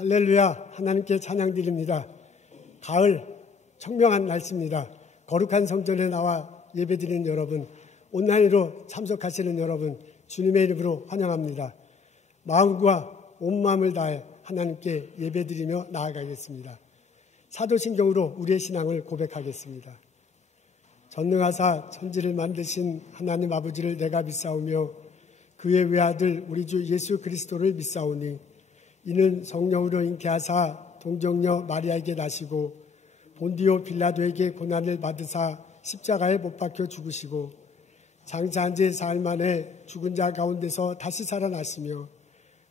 할렐루야, 하나님께 찬양드립니다. 가을 청명한 날씨입니다. 거룩한 성전에 나와 예배드리는 여러분, 온라인으로 참석하시는 여러분, 주님의 이름으로 환영합니다. 마음과 온 마음을 다해 하나님께 예배드리며 나아가겠습니다. 사도신경으로 우리의 신앙을 고백하겠습니다. 전능하사 천지를 만드신 하나님 아버지를 내가 믿사오며 그의 외아들 우리 주 예수 그리스도를 믿사오니 이는 성령으로 잉태하사 동정녀 마리아에게 나시고 본디오 빌라도에게 고난을 받으사 십자가에 못 박혀 죽으시고 장사한 지 사흘 만에 죽은 자 가운데서 다시 살아나시며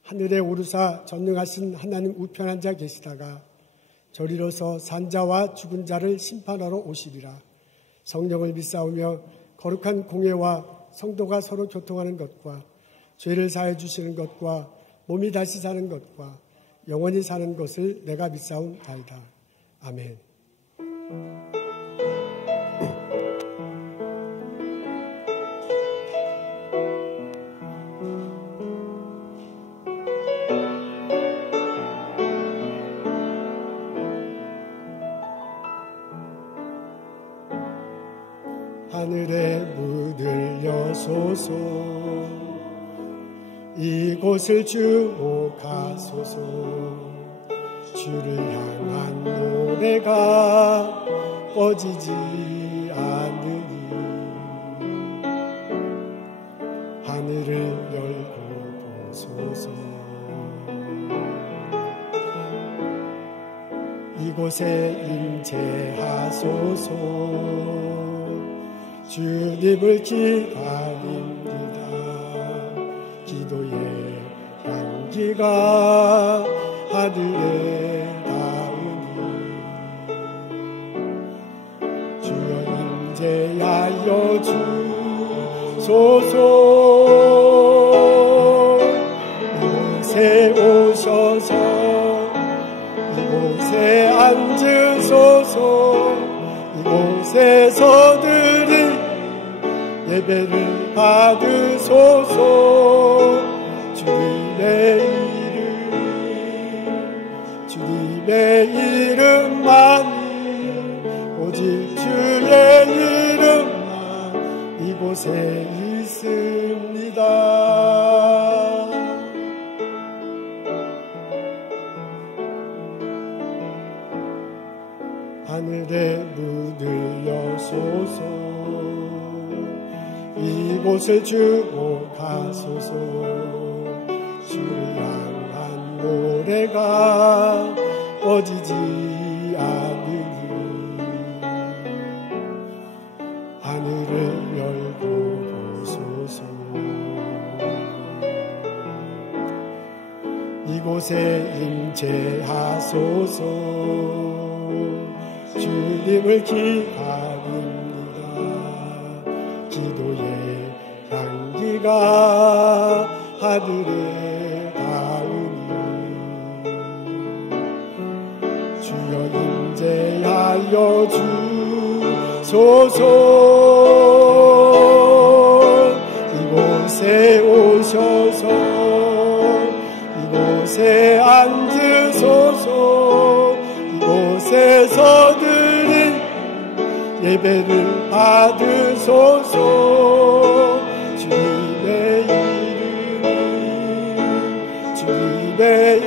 하늘에 오르사 전능하신 하나님 우편 앉아 계시다가 저리로서 산자와 죽은 자를 심판하러 오시리라. 성령을 믿사오며 거룩한 공예와 성도가 서로 교통하는 것과 죄를 사해 주시는 것과 몸이 다시 사는 것과 영원히 사는 것을 내가 믿사옵나이다. 아멘. 하늘에 문을 여소서 이곳을 주목하소서. 주를 향한 노래가 꺼지지 않으니 하늘을 열고 보소서. 이곳에 임재하소서. 주님을 기다립니다. 기도의 향기가 하늘에 닿으니 주여 임재하여 주소서. 이곳에 오셔서 이곳에 앉으소서. 이곳에서 드린 예배를 받으소서. 주님의 이름만이 오직 주의 이름만 이곳에 있습니다. 하늘의 문을 여소서. 이곳을 주목하소서. 주를 향한 노래가 꺼지지 않으니 하늘을 열고 보소서. 이곳에 임재하소서. 주님을 기다립니다. 기도의 향기가 하늘에 닿으니 주여 임재하여 주소서. 이곳에 오셔서 이곳에 앉으소서. 이곳에서 드린 예배를 받으소서. 주님의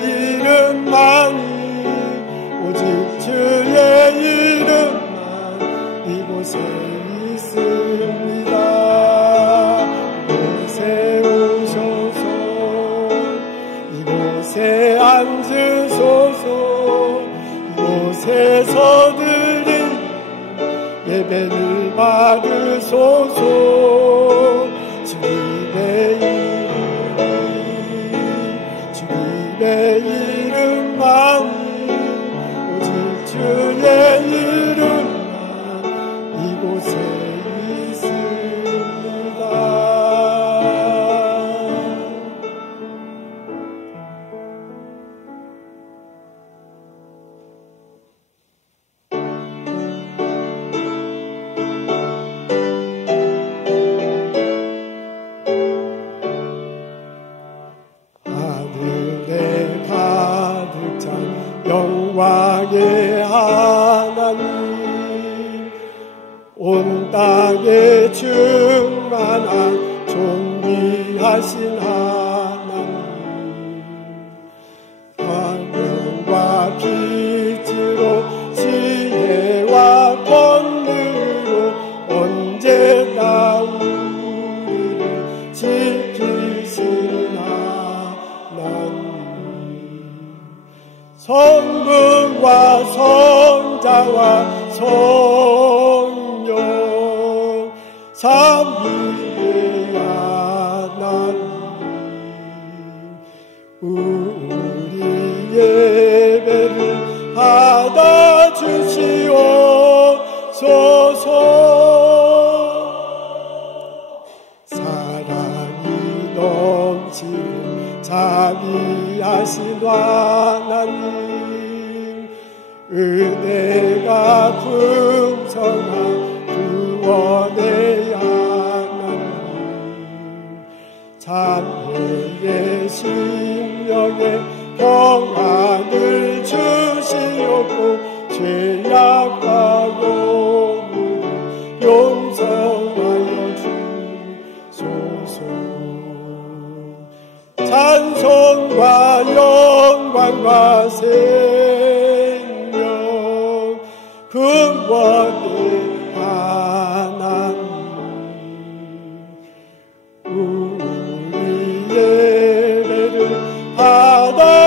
이름만이 오직 주의 이름만 이곳에 있습니다. 이곳에 오셔서 이곳에 앉으소서. 이곳에서 드린 예배를 받으소서. 주님의 이름만이 오직 주의 이름만 이곳에 있습니다. 자비하신 하나님, 화명과 빛으로 지혜와 권능으로 언제나 우리를 지키신 하나님, 성부와 성자와 성령 삼위의 하나님, 우리 예배를 받아주시옵소서. 사랑이 넘치는 자비하신 하나님, 은혜가 풍성한 구원의 하나님, 자매의 심령에 평안을 주시옵고 죄악과 고문을 용서하여 주소서. 찬송과 영광과 생명 구원의 하나님, 우리 예배를 받아주시옵소서.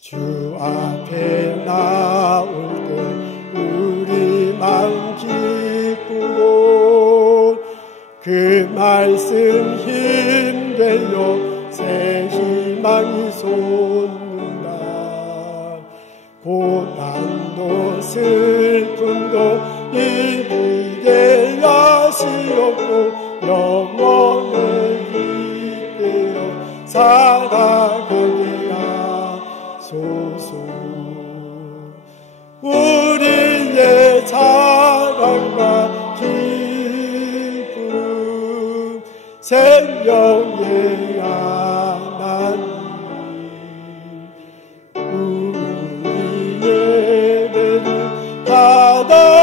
주 앞에 나올 때 우리 마음 기쁘고 그 말씀 힘되어 새 희망이 솟는다. 고난도 슬픔도 이기게 하시옵고 영원을 기대어 살아가게 하소서. 우리의 자랑과 기쁨 생명의 하나님, 우리 예배를 받아주시옵소서.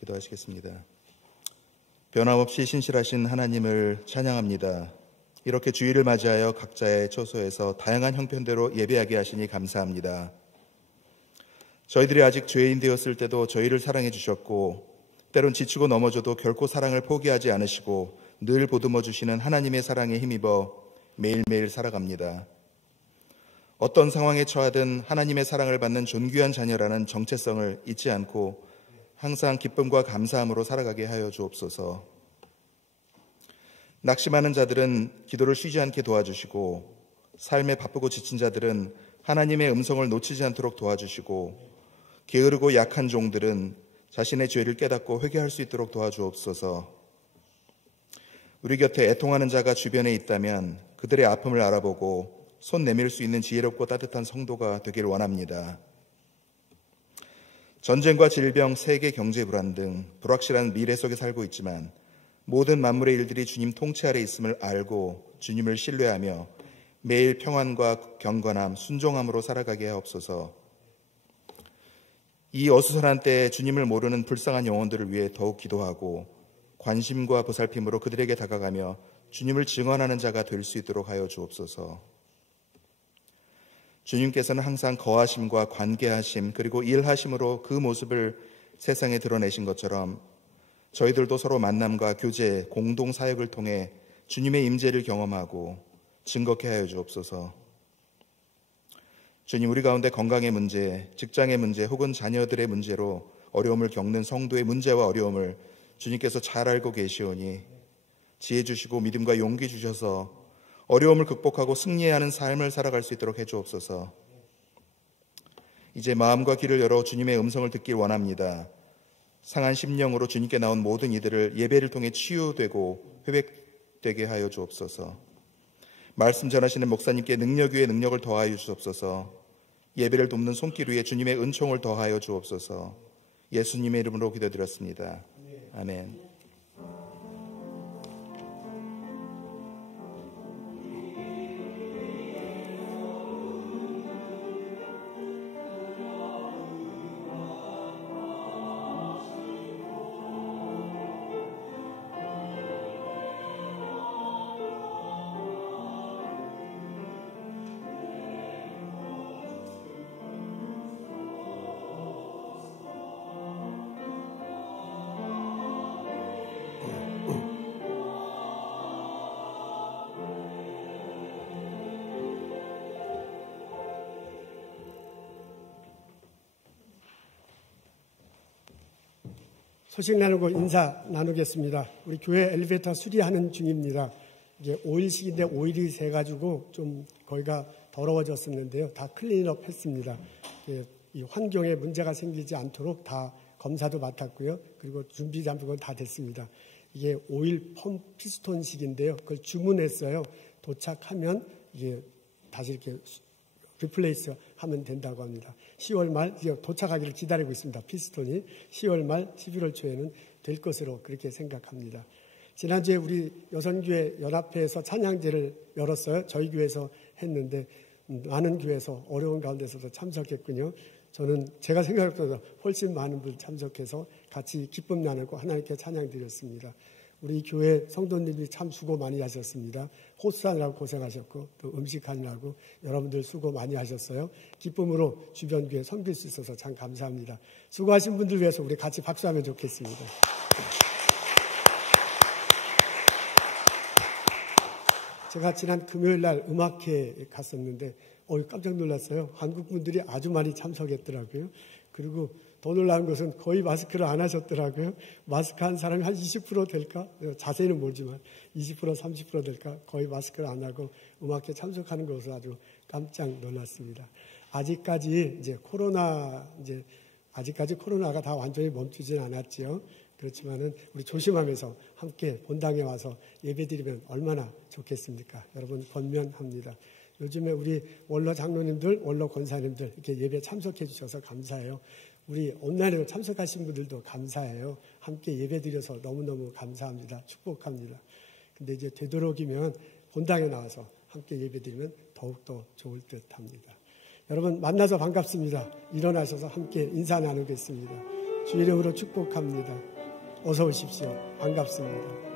기도하시겠습니다. 변함없이 신실하신 하나님을 찬양합니다. 이렇게 주일을 맞이하여 각자의 처소에서 다양한 형편대로 예배하게 하시니 감사합니다. 저희들이 아직 죄인 되었을 때도 저희를 사랑해 주셨고 때론 지치고 넘어져도 결코 사랑을 포기하지 않으시고 늘 보듬어 주시는 하나님의 사랑에 힘입어 매일매일 살아갑니다. 어떤 상황에 처하든 하나님의 사랑을 받는 존귀한 자녀라는 정체성을 잊지 않고 항상 기쁨과 감사함으로 살아가게 하여 주옵소서. 낙심하는 자들은 기도를 쉬지 않게 도와주시고 삶에 바쁘고 지친 자들은 하나님의 음성을 놓치지 않도록 도와주시고 게으르고 약한 종들은 자신의 죄를 깨닫고 회개할 수 있도록 도와주옵소서. 우리 곁에 애통하는 자가 주변에 있다면 그들의 아픔을 알아보고 손 내밀 수 있는 지혜롭고 따뜻한 성도가 되길 원합니다. 전쟁과 질병, 세계 경제 불안 등 불확실한 미래 속에 살고 있지만 모든 만물의 일들이 주님 통치 아래 있음을 알고 주님을 신뢰하며 매일 평안과 경건함, 순종함으로 살아가게 하옵소서. 이 어수선한 때에 주님을 모르는 불쌍한 영혼들을 위해 더욱 기도하고 관심과 보살핌으로 그들에게 다가가며 주님을 증언하는 자가 될 수 있도록 하여 주옵소서. 주님께서는 항상 거하심과 관계하심 그리고 일하심으로 그 모습을 세상에 드러내신 것처럼 저희들도 서로 만남과 교제, 공동 사역을 통해 주님의 임재를 경험하고 증거케 하여 주옵소서. 주님, 우리 가운데 건강의 문제, 직장의 문제 혹은 자녀들의 문제로 어려움을 겪는 성도의 문제와 어려움을 주님께서 잘 알고 계시오니 지혜 주시고 믿음과 용기 주셔서 어려움을 극복하고 승리하는 삶을 살아갈 수 있도록 해주옵소서. 이제 마음과 귀를 열어 주님의 음성을 듣길 원합니다. 상한 심령으로 주님께 나온 모든 이들을 예배를 통해 치유되고 회복되게 하여 주옵소서. 말씀 전하시는 목사님께 능력 위에 능력을 더하여 주옵소서. 예배를 돕는 손길 위에 주님의 은총을 더하여 주옵소서. 예수님의 이름으로 기도드렸습니다. 아멘. 소식 나누고 인사 나누겠습니다. 우리 교회 엘리베이터 수리하는 중입니다. 이게 5일씩인데 5일이 새가지고 좀 거기가 더러워졌었는데요. 다 클린업 했습니다. 이 환경에 문제가 생기지 않도록 다 검사도 맡았고요. 그리고 준비 작업은 다 됐습니다. 이게 5일 펌 피스톤식인데요. 그걸 주문했어요. 도착하면 이게 다시 이렇게 리플레이스 하면 된다고 합니다. 10월 말 도착하기를 기다리고 있습니다. 피스톤이 10월 말 11월 초에는 될 것으로 그렇게 생각합니다. 지난주에 우리 여선교회 연합회에서 찬양제를 열었어요. 저희 교회에서 했는데 많은 교회에서 어려운 가운데서도 참석했군요. 저는 제가 생각보다 훨씬 많은 분 참석해서 같이 기쁨 나누고 하나님께 찬양 드렸습니다. 우리 교회 성도님이 참 수고 많이 하셨습니다. 호스하느라고 고생하셨고 또 음식하느라고 여러분들 수고 많이 하셨어요. 기쁨으로 주변 교회 섬길 수 있어서 참 감사합니다. 수고하신 분들 위해서 우리 같이 박수하면 좋겠습니다. 제가 지난 금요일 날 음악회에 갔었는데 깜짝 놀랐어요. 한국 분들이 아주 많이 참석했더라고요. 그리고 더 놀라운 것은 거의 마스크를 안 하셨더라고요. 마스크 한 사람이 한 20% 될까? 자세히는 모르지만 20% 30% 될까? 거의 마스크를 안 하고 음악회 참석하는 것을 아주 깜짝 놀랐습니다. 아직까지 코로나가 다 완전히 멈추진 않았지요. 그렇지만은 우리 조심하면서 함께 본당에 와서 예배드리면 얼마나 좋겠습니까? 여러분 권면합니다. 요즘에 우리 원로 장로님들, 원로 권사님들 이렇게 예배 참석해 주셔서 감사해요. 우리 온라인으로 참석하신 분들도 감사해요. 함께 예배드려서 너무너무 감사합니다. 축복합니다. 근데 이제 되도록이면 본당에 나와서 함께 예배드리면 더욱더 좋을 듯 합니다. 여러분 만나서 반갑습니다. 일어나셔서 함께 인사 나누겠습니다. 주의 이름으로 축복합니다. 어서 오십시오. 반갑습니다.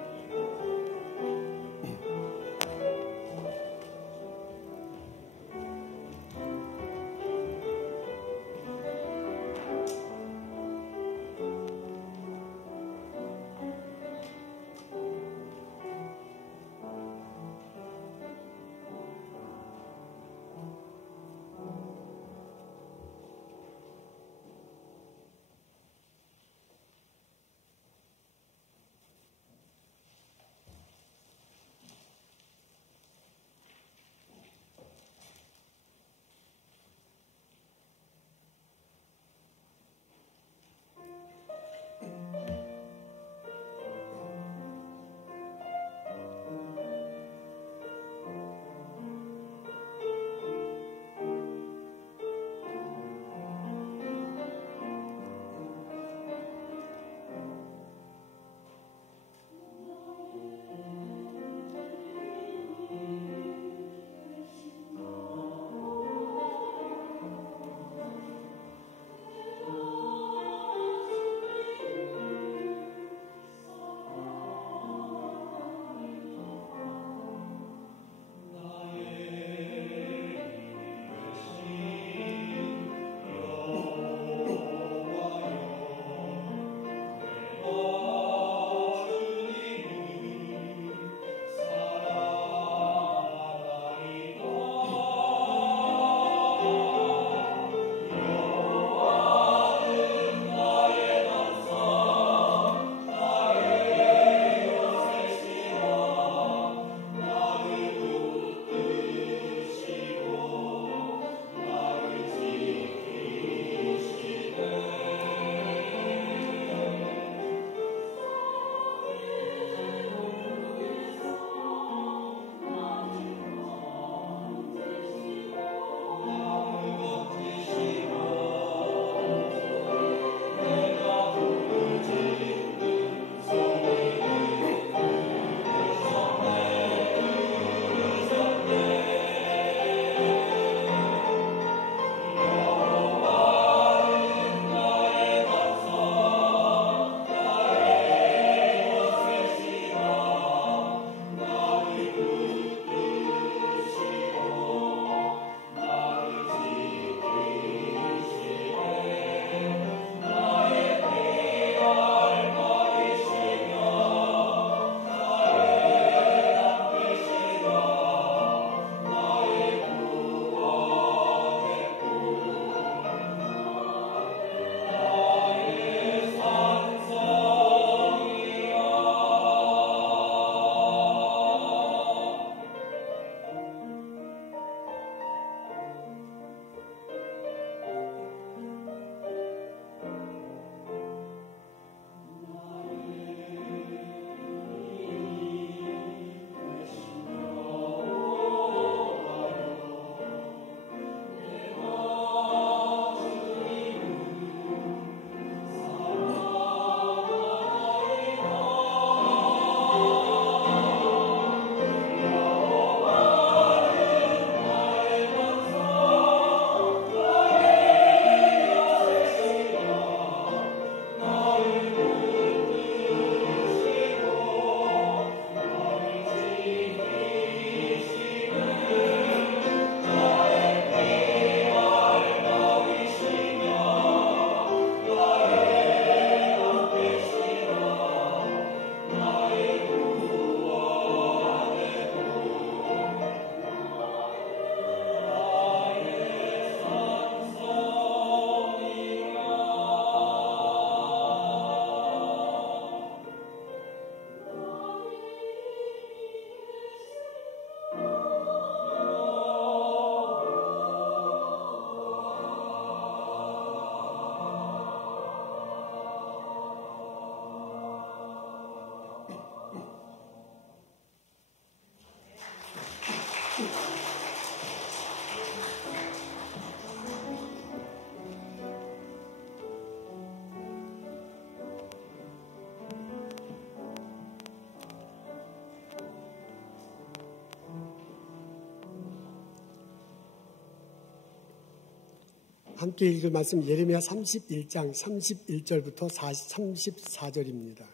함께 읽을 말씀 예레미야 31장 31절부터 34절입니다.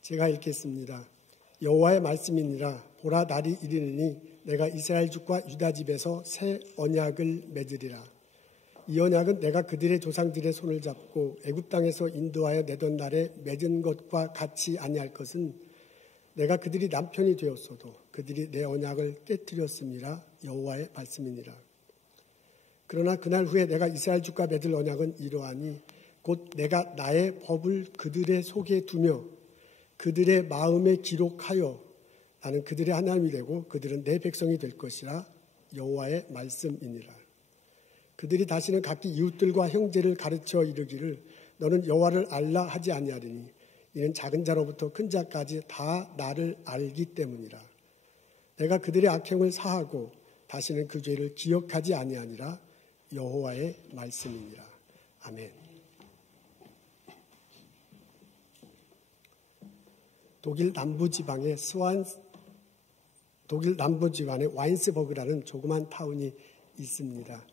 제가 읽겠습니다. 여호와의 말씀이니라. 보라, 날이 이르느니 내가 이스라엘 집과 유다 집에서 새 언약을 맺으리라. 이 언약은 내가 그들의 조상들의 손을 잡고 애굽 땅에서 인도하여 내던 날에 맺은 것과 같이 아니할 것은 내가 그들이 남편이 되었어도 그들이 내 언약을 깨뜨렸음이라. 여호와의 말씀이니라. 그러나 그날 후에 내가 이스라엘 집과 맺을 언약은 이러하니 곧 내가 나의 법을 그들의 속에 두며 그들의 마음에 기록하여 나는 그들의 하나님이 되고 그들은 내 백성이 될 것이라. 여호와의 말씀이니라. 그들이 다시는 각기 이웃들과 형제를 가르쳐 이르기를 너는 여호와를 알라 하지 아니하리니 이는 작은 자로부터 큰 자까지 다 나를 알기 때문이라. 내가 그들의 악행을 사하고 다시는 그 죄를 기억하지 아니하니라. 여호와의 말씀이니라. 아멘. 독일 남부지방의 와인스버그라는 조그만 타운이 있습니다.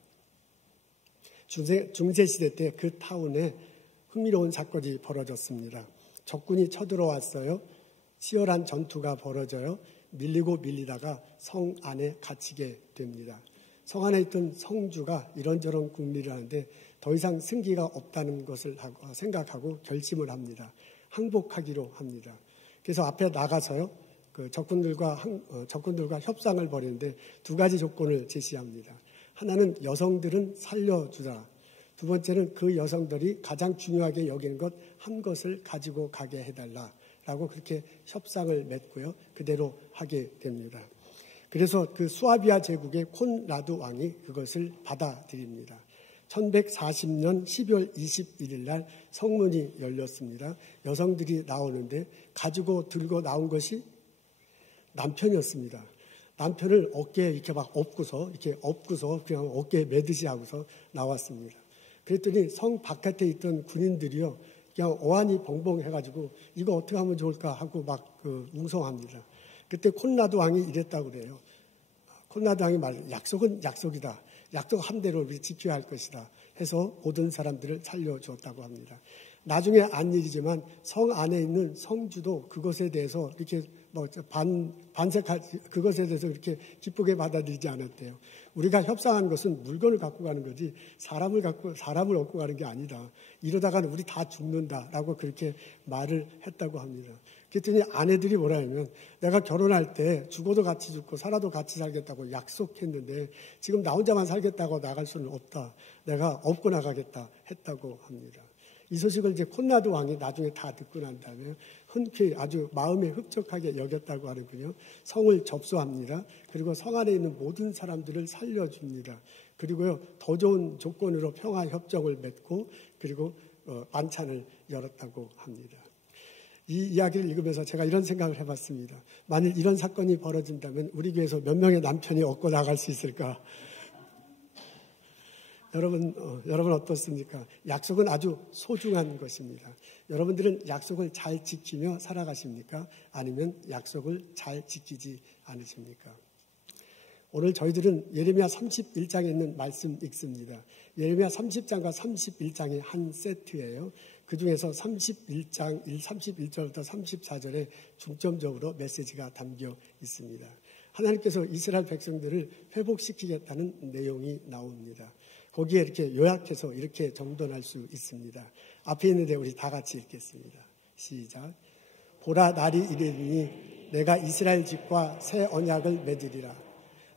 중세시대 때 그 타운에 흥미로운 사건이 벌어졌습니다. 적군이 쳐들어왔어요. 치열한 전투가 벌어져요. 밀리고 밀리다가 성 안에 갇히게 됩니다. 성 안에 있던 성주가 이런저런 궁리를 하는데 더 이상 승기가 없다는 것을 생각하고 결심을 합니다. 항복하기로 합니다. 그래서 앞에 나가서요. 그 적군들과 협상을 벌이는데 두 가지 조건을 제시합니다. 하나는 여성들은 살려주라. 두 번째는 그 여성들이 가장 중요하게 여기는 것 한 것을 가지고 가게 해달라라고 그렇게 협상을 맺고요. 그대로 하게 됩니다. 그래서 그 수아비아 제국의 콘라드 왕이 그것을 받아들입니다. 1140년 12월 21일 날 성문이 열렸습니다. 여성들이 나오는데 가지고 들고 나온 것이 남편이었습니다. 남편을 어깨에 이렇게 막 업고서 그냥 어깨에 매듯이 하고서 나왔습니다. 그랬더니 성 바깥에 있던 군인들이요. 그냥 어안이 벙벙해가지고 이거 어떻게 하면 좋을까 하고 막 웅성합니다. 그때 콘라드 왕이 이랬다고 그래요. 콘라드 왕이 약속은 약속이다. 약속한 대로 우리 지켜야 할 것이다 해서 모든 사람들을 살려주었다고 합니다. 나중에 안 일이지만 성 안에 있는 성주도 그것에 대해서 이렇게 그것에 대해서 이렇게 기쁘게 받아들이지 않았대요. 우리가 협상한 것은 물건을 갖고 가는 거지 사람을 얻고 가는 게 아니다. 이러다가는 우리 다 죽는다라고 그렇게 말을 했다고 합니다. 그랬더니 아내들이 뭐라냐면 내가 결혼할 때 죽어도 같이 죽고 살아도 같이 살겠다고 약속했는데 지금 나 혼자만 살겠다고 나갈 수는 없다. 내가 업고 나가겠다 했다고 합니다. 이 소식을 이제 콘라드 왕이 나중에 다 듣고 난 다음에 흔쾌히 아주 마음에 흡족하게 여겼다고 하는군요. 성을 접수합니다. 그리고 성 안에 있는 모든 사람들을 살려줍니다. 그리고요, 더 좋은 조건으로 평화협정을 맺고 그리고 만찬을 열었다고 합니다. 이 이야기를 읽으면서 제가 이런 생각을 해봤습니다. 만일 이런 사건이 벌어진다면 우리 교회에서 몇 명의 남편이 얻고 나갈 수 있을까? 여러분 어떻습니까? 약속은 아주 소중한 것입니다. 여러분들은 약속을 잘 지키며 살아가십니까? 아니면 약속을 잘 지키지 않으십니까? 오늘 저희들은 예레미야 31장에 있는 말씀 읽습니다. 예레미야 30장과 31장이 한 세트예요. 그 중에서 31절부터 34절에 중점적으로 메시지가 담겨 있습니다. 하나님께서 이스라엘 백성들을 회복시키겠다는 내용이 나옵니다. 거기에 이렇게 요약해서 이렇게 정돈할 수 있습니다. 앞에 있는데 우리 다 같이 읽겠습니다. 시작. 보라, 날이 이르니 내가 이스라엘 집과 새 언약을 맺으리라.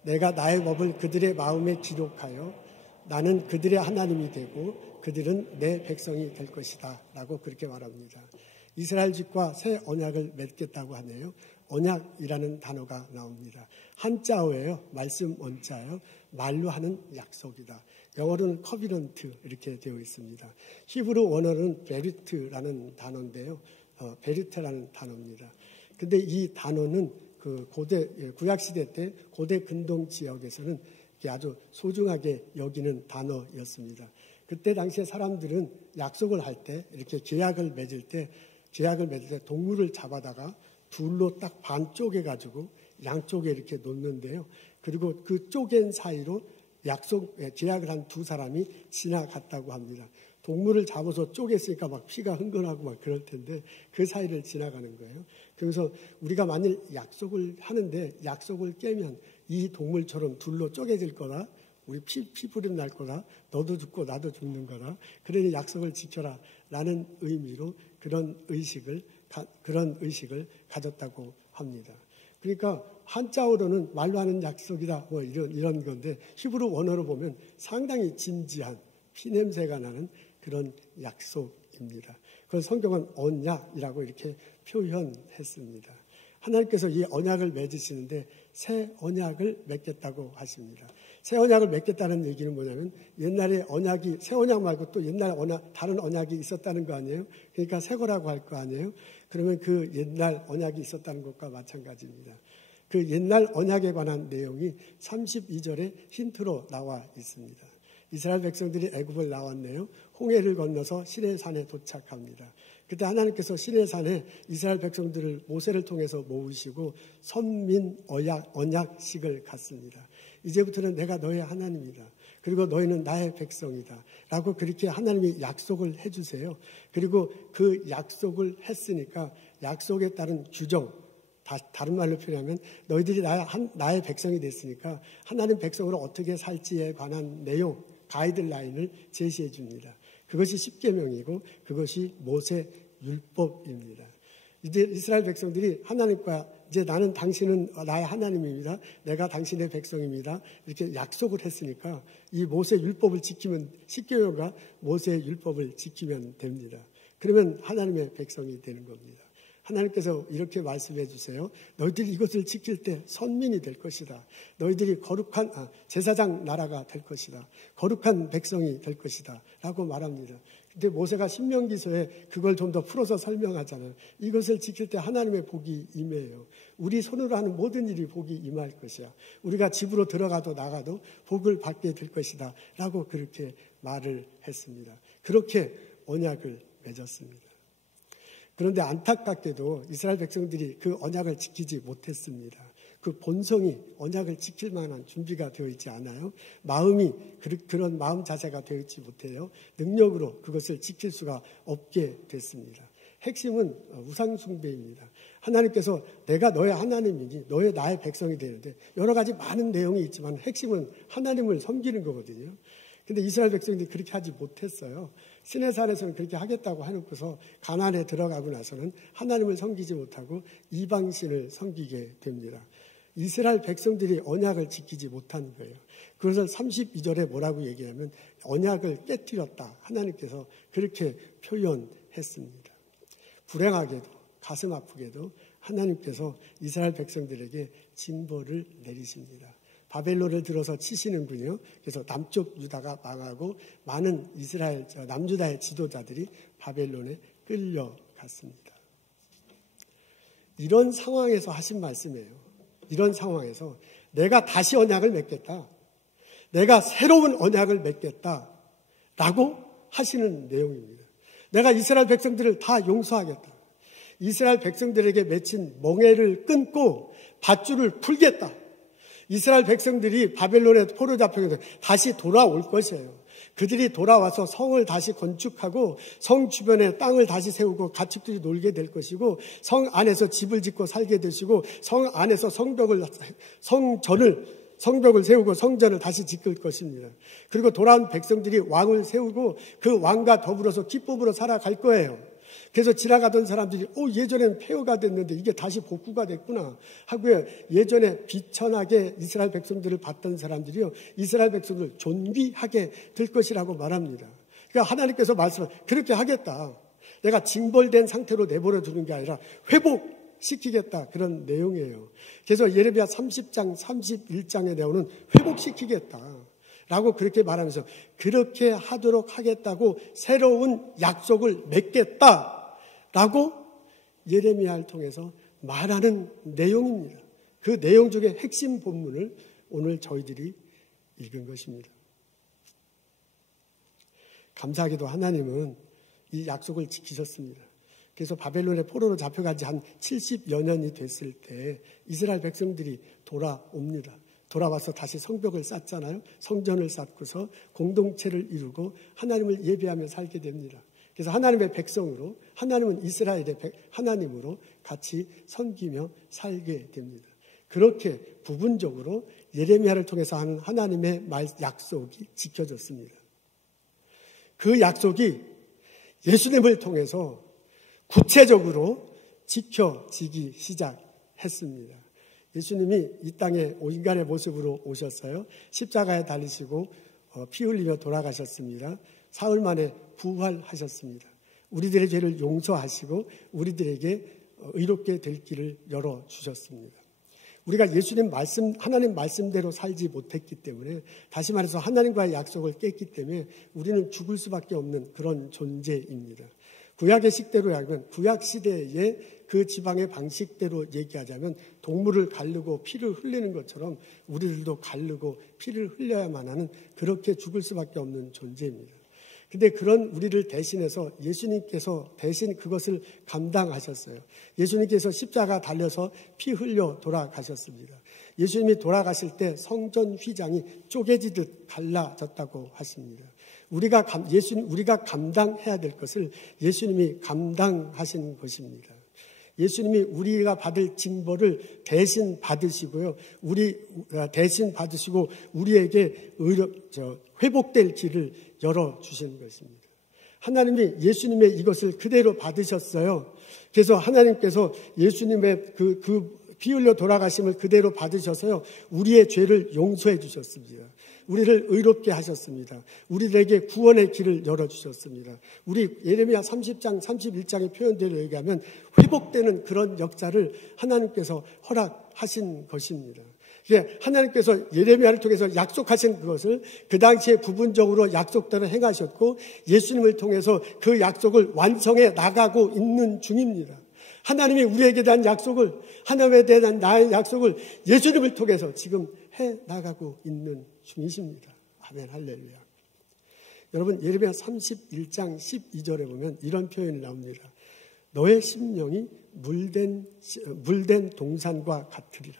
내가 나의 법을 그들의 마음에 기록하여 나는 그들의 하나님이 되고 그들은 내 백성이 될 것이다 라고 그렇게 말합니다. 이스라엘 집과 새 언약을 맺겠다고 하네요. 언약이라는 단어가 나옵니다. 한자어예요. 말씀 원자예요. 말로 하는 약속이다. 영어로는 커비넌트 이렇게 되어 있습니다. 히브리 원어는 베리트라는 단어인데요. 베리트라는 단어입니다. 근데 이 단어는 그 구약시대 때 고대 근동 지역에서는 아주 소중하게 여기는 단어였습니다. 그때 당시에 사람들은 약속을 할 때 이렇게 계약을 맺을 때 동물을 잡아다가 둘로 딱 반 쪼개가지고 양쪽에 이렇게 놓는데요. 그리고 그 쪼갠 사이로 계약을 한 두 사람이 지나갔다고 합니다. 동물을 잡아서 쪼갰으니까 막 피가 흥건하고 막 그럴 텐데 그 사이를 지나가는 거예요. 그래서 우리가 만일 약속을 하는데 약속을 깨면 이 동물처럼 둘로 쪼개질 거다. 우리 피부림 날 거다. 너도 죽고 나도 죽는 거다. 그러니 약속을 지켜라 라는 의미로 그런 의식을 가졌다고 합니다. 그러니까 한자어로는 말로 하는 약속이다 뭐 이런 건데 히브리 원어로 보면 상당히 진지한 피냄새가 나는 그런 약속입니다. 그걸 성경은 언약이라고 이렇게 표현했습니다. 하나님께서 이 언약을 맺으시는데 새 언약을 맺겠다고 하십니다. 새 언약을 맺겠다는 얘기는 뭐냐면 옛날에 언약이 새 언약 말고 또 옛날 다른 언약이 있었다는 거 아니에요? 그러니까 새 거라고 할 거 아니에요? 그러면 그 옛날 언약이 있었다는 것과 마찬가지입니다. 그 옛날 언약에 관한 내용이 32절에 힌트로 나와 있습니다. 이스라엘 백성들이 애굽을 나왔네요. 홍해를 건너서 시내산에 도착합니다. 그때 하나님께서 시내산에 이스라엘 백성들을 모세를 통해서 모으시고 선민 언약식을 갖습니다. 이제부터는 내가 너의 하나님이다. 그리고 너희는 나의 백성이다. 라고 그렇게 하나님이 약속을 해주세요. 그리고 그 약속을 했으니까 약속에 따른 규정, 다른 말로 표현하면 너희들이 나의 백성이 됐으니까 하나님 백성으로 어떻게 살지에 관한 내용, 가이드라인을 제시해 줍니다. 그것이 십계명이고 그것이 모세 율법입니다. 이제 이스라엘 백성들이 하나님과 이제 나는 당신은 나의 하나님입니다. 내가 당신의 백성입니다. 이렇게 약속을 했으니까 이 모세 율법을 지키면 십계명과 모세 율법을 지키면 됩니다. 그러면 하나님의 백성이 되는 겁니다. 하나님께서 이렇게 말씀해 주세요. 너희들이 이것을 지킬 때 선민이 될 것이다. 너희들이 거룩한 제사장 나라가 될 것이다. 거룩한 백성이 될 것이다. 라고 말합니다. 근데 모세가 신명기서에 그걸 좀 더 풀어서 설명하잖아요. 이것을 지킬 때 하나님의 복이 임해요. 우리 손으로 하는 모든 일이 복이 임할 것이야. 우리가 집으로 들어가도 나가도 복을 받게 될 것이다. 라고 그렇게 말을 했습니다. 그렇게 언약을 맺었습니다. 그런데 안타깝게도 이스라엘 백성들이 그 언약을 지키지 못했습니다. 그 본성이 언약을 지킬 만한 준비가 되어 있지 않아요. 마음이 그런 마음 자세가 되어 있지 못해요. 능력으로 그것을 지킬 수가 없게 됐습니다. 핵심은 우상 숭배입니다. 하나님께서 내가 너의 하나님이니 너의 나의 백성이 되는데 여러 가지 많은 내용이 있지만 핵심은 하나님을 섬기는 거거든요. 근데 이스라엘 백성들이 그렇게 하지 못했어요. 시내산에서는 그렇게 하겠다고 해놓고서 가나안에 들어가고 나서는 하나님을 섬기지 못하고 이방신을 섬기게 됩니다. 이스라엘 백성들이 언약을 지키지 못한 거예요. 그것을 32절에 뭐라고 얘기하면 언약을 깨뜨렸다. 하나님께서 그렇게 표현했습니다. 불행하게도 가슴 아프게도 하나님께서 이스라엘 백성들에게 징벌을 내리십니다. 바벨론을 들어서 치시는군요. 그래서 남쪽 유다가 망하고 많은 남유다의 지도자들이 바벨론에 끌려갔습니다. 이런 상황에서 하신 말씀이에요. 이런 상황에서 내가 다시 언약을 맺겠다. 내가 새로운 언약을 맺겠다라고 하시는 내용입니다. 내가 이스라엘 백성들을 다 용서하겠다. 이스라엘 백성들에게 맺힌 멍에를 끊고 밧줄을 풀겠다. 이스라엘 백성들이 바벨론에 포로 잡혀서 다시 돌아올 것이에요. 그들이 돌아와서 성을 다시 건축하고 성 주변에 땅을 다시 세우고 가축들이 놀게 될 것이고 성 안에서 집을 짓고 살게 되시고 성 안에서 성벽을 세우고 성전을 다시 짓을 것입니다. 그리고 돌아온 백성들이 왕을 세우고 그 왕과 더불어서 기쁨으로 살아갈 거예요. 그래서 지나가던 사람들이 예전엔 폐허가 됐는데 이게 다시 복구가 됐구나 하고요. 예전에 비천하게 이스라엘 백성들을 봤던 사람들이요. 이스라엘 백성들을 존귀하게 될 것이라고 말합니다. 그러니까 하나님께서 그렇게 하겠다. 내가 징벌된 상태로 내버려 두는 게 아니라 회복시키겠다. 그런 내용이에요. 그래서 예레미야 30장 31장에 나오는 회복시키겠다. 라고 그렇게 말하면서 그렇게 하도록 하겠다고 새로운 약속을 맺겠다. 라고 예레미야를 통해서 말하는 내용입니다. 그 내용 중에 핵심 본문을 오늘 저희들이 읽은 것입니다. 감사하게도 하나님은 이 약속을 지키셨습니다. 그래서 바벨론의 포로로 잡혀간 지 한 70여 년이 됐을 때 이스라엘 백성들이 돌아옵니다. 돌아와서 다시 성벽을 쌓잖아요. 성전을 쌓고서 공동체를 이루고 하나님을 예배하며 살게 됩니다. 그래서 하나님의 백성으로, 하나님은 이스라엘의 하나님으로 같이 섬기며 살게 됩니다. 그렇게 부분적으로 예레미야를 통해서 하는 하나님의 약속이 지켜졌습니다. 그 약속이 예수님을 통해서 구체적으로 지켜지기 시작했습니다. 예수님이 이 땅에 인간의 모습으로 오셨어요. 십자가에 달리시고 피 흘리며 돌아가셨습니다. 사흘 만에 부활하셨습니다. 우리들의 죄를 용서하시고 우리들에게 의롭게 될 길을 열어주셨습니다. 우리가 예수님 말씀, 하나님 말씀대로 살지 못했기 때문에, 다시 말해서 하나님과의 약속을 깼기 때문에 우리는 죽을 수밖에 없는 그런 존재입니다. 구약의 식대로 하면, 구약 시대의 그 지방의 방식대로 얘기하자면 동물을 가르고 피를 흘리는 것처럼 우리들도 가르고 피를 흘려야만 하는, 그렇게 죽을 수밖에 없는 존재입니다. 근데 그런 우리를 대신해서 예수님께서 대신 그것을 감당하셨어요. 예수님께서 십자가 달려서 피 흘려 돌아가셨습니다. 예수님이 돌아가실 때 성전 휘장이 쪼개지듯 갈라졌다고 하십니다. 우리가 감당해야 될 것을 예수님이 감당하신 것입니다. 예수님이 우리가 받을 징벌을 대신 받으시고요. 대신 받으시고 우리에게 회복될 길을 열어주시는 것입니다. 하나님이 예수님의 이것을 그대로 받으셨어요. 그래서 하나님께서 예수님의 피 흘려 돌아가심을 그대로 받으셔서요. 우리의 죄를 용서해 주셨습니다. 우리를 의롭게 하셨습니다. 우리들에게 구원의 길을 열어주셨습니다. 우리 예레미야 30장, 31장의 표현대로 얘기하면 회복되는 그런 역사를 하나님께서 허락하신 것입니다. 하나님께서 예레미야를 통해서 약속하신 그것을 그 당시에 부분적으로 약속대로 행하셨고 예수님을 통해서 그 약속을 완성해 나가고 있는 중입니다. 하나님이 우리에게 대한 약속을, 하나님에 대한 나의 약속을 예수님을 통해서 지금 해 나가고 있는 중이십니다. 아멘, 할렐루야. 여러분, 예레미야 31장 12절에 보면 이런 표현이 나옵니다. 너의 심령이 물된 동산과 같으리라.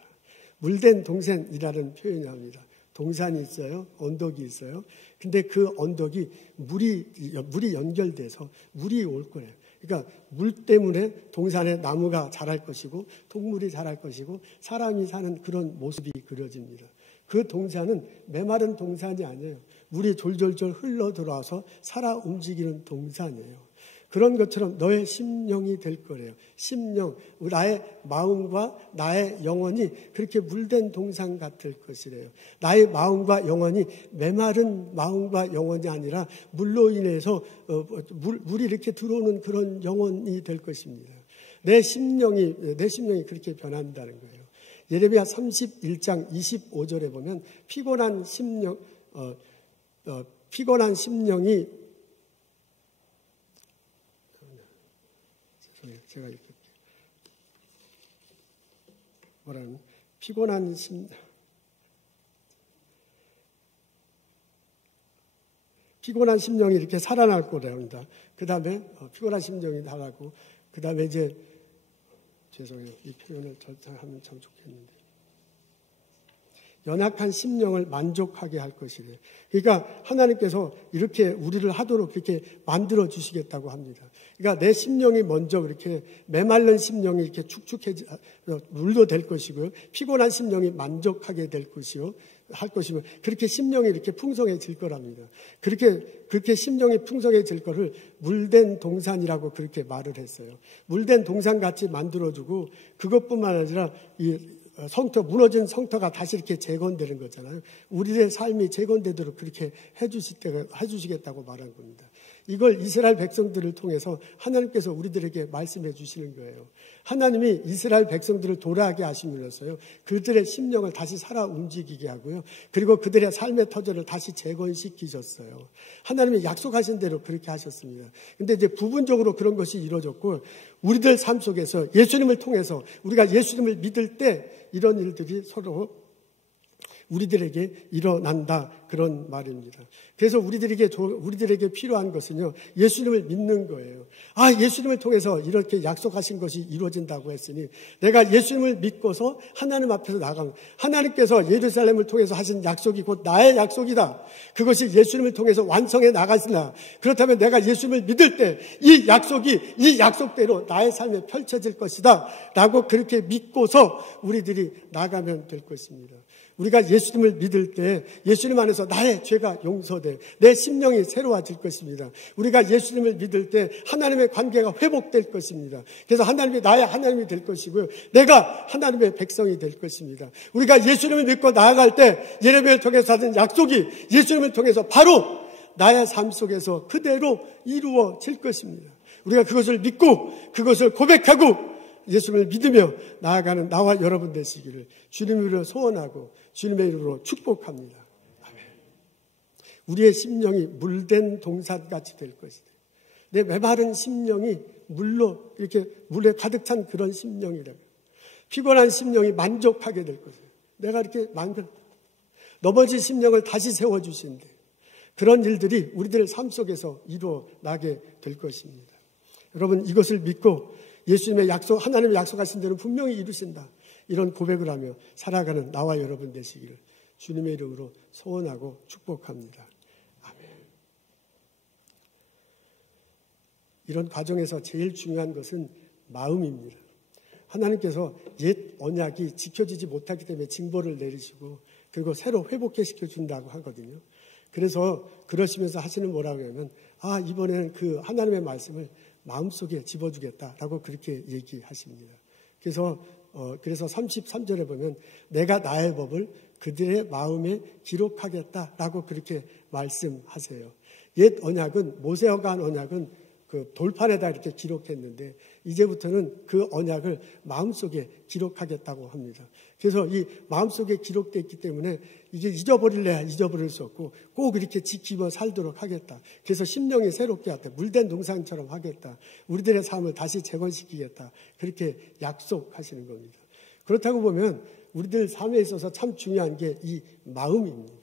물된 동산이라는 표현이 나옵니다. 동산이 있어요. 언덕이 있어요. 근데 그 언덕이 물이 연결돼서 물이 올 거예요. 그러니까 물 때문에 동산에 나무가 자랄 것이고 동물이 자랄 것이고 사람이 사는 그런 모습이 그려집니다. 그 동산은 메마른 동산이 아니에요. 물이 졸졸졸 흘러 들어와서 살아 움직이는 동산이에요. 그런 것처럼 너의 심령이 될 거래요. 심령, 나의 마음과 나의 영혼이 그렇게 물된 동산 같을 것이래요. 나의 마음과 영혼이 메마른 마음과 영혼이 아니라 물로 인해서 물이 이렇게 들어오는 그런 영혼이 될 것입니다. 내 심령이 그렇게 변한다는 거예요. 예레미야 31장 25절에 보면 피곤한 심령이 제가 이렇게 뭐라면 피곤한 심령이 이렇게 살아날 거랍니다. 그 다음에 피곤한 심령이 나가고 그 다음에 이제 죄송해요. 이 표현을 절차하면 참 좋겠는데. 연약한 심령을 만족하게 할 것이래요. 그러니까 하나님께서 이렇게 우리를 하도록 그렇게 만들어 주시겠다고 합니다. 그러니까 내 심령이 먼저 그렇게 메말른 심령이 이렇게 물도 될 것이고요. 피곤한 심령이 만족하게 될 것이요. 할 것이면 그렇게 심령이 이렇게 풍성해질 거랍니다. 그렇게 심령이 풍성해질 거를 물된 동산이라고 그렇게 말을 했어요. 물된 동산같이 만들어주고 그것뿐만 아니라 무너진 성터가 다시 이렇게 재건되는 거잖아요. 우리의 삶이 재건되도록 그렇게 해주시겠다고 말한 겁니다. 이걸 이스라엘 백성들을 통해서 하나님께서 우리들에게 말씀해 주시는 거예요. 하나님이 이스라엘 백성들을 돌아가게 하시면서요. 그들의 심령을 다시 살아 움직이게 하고요. 그리고 그들의 삶의 터전을 다시 재건시키셨어요. 하나님이 약속하신 대로 그렇게 하셨습니다. 근데 이제 부분적으로 그런 것이 이루어졌고 우리들 삶 속에서 예수님을 통해서 우리가 예수님을 믿을 때 이런 일들이 서로 우리들에게 일어난다, 그런 말입니다. 그래서 우리들에게 필요한 것은요, 예수님을 믿는 거예요. 예수님을 통해서 이렇게 약속하신 것이 이루어진다고 했으니 내가 예수님을 믿고서 하나님 앞에서 나가면, 하나님께서 예루살렘을 통해서 하신 약속이 곧 나의 약속이다. 그것이 예수님을 통해서 완성해 나가시나, 그렇다면 내가 예수님을 믿을 때 이 약속이 이 약속대로 나의 삶에 펼쳐질 것이다 라고 그렇게 믿고서 우리들이 나가면 될 것입니다. 우리가 예수님을 믿을 때 예수님 안에서 나의 죄가 용서돼 내 심령이 새로워질 것입니다. 우리가 예수님을 믿을 때 하나님의 관계가 회복될 것입니다. 그래서 하나님이 나의 하나님이 될 것이고요, 내가 하나님의 백성이 될 것입니다. 우리가 예수님을 믿고 나아갈 때 예레미야를 통해서 하던 약속이 예수님을 통해서 바로 나의 삶 속에서 그대로 이루어질 것입니다. 우리가 그것을 믿고 그것을 고백하고 예수님을 믿으며 나아가는 나와 여러분 되시기를 주님의 이름으로 소원하고 주님의 이름으로 축복합니다. 아멘. 우리의 심령이 물된 동산같이 될 것이다. 내 메마른 심령이 물로 이렇게 물에 가득 찬 그런 심령이라면, 피곤한 심령이 만족하게 될 것이다. 내가 이렇게 넘어진 심령을 다시 세워주신대. 그런 일들이 우리들의 삶 속에서 이루어나게 될 것입니다. 여러분, 이것을 믿고 예수님의 약속, 하나님의 약속하신 대로 분명히 이루신다, 이런 고백을 하며 살아가는 나와 여러분 되시기를 주님의 이름으로 소원하고 축복합니다. 아멘. 이런 과정에서 제일 중요한 것은 마음입니다. 하나님께서 옛 언약이 지켜지지 못하기 때문에 징벌을 내리시고 그리고 새로 회복시켜 준다고 하거든요. 그래서 그러시면서 하시는 뭐라고 하면, 이번에는 그 하나님의 말씀을 마음속에 집어주겠다라고 그렇게 얘기하십니다. 그래서 33절에 보면 내가 나의 법을 그들의 마음에 기록하겠다라고 그렇게 말씀하세요. 옛 언약은, 모세가 한 언약은 그 돌판에다 이렇게 기록했는데 이제부터는 그 언약을 마음속에 기록하겠다고 합니다. 그래서 이 마음속에 기록됐기 때문에 이게 잊어버릴래야 잊어버릴 수 없고 꼭 이렇게 지키며 살도록 하겠다. 그래서 심령이 새롭게 하겠다. 물된 동산처럼 하겠다. 우리들의 삶을 다시 재건시키겠다. 그렇게 약속하시는 겁니다. 그렇다고 보면 우리들 삶에 있어서 참 중요한 게 이 마음입니다.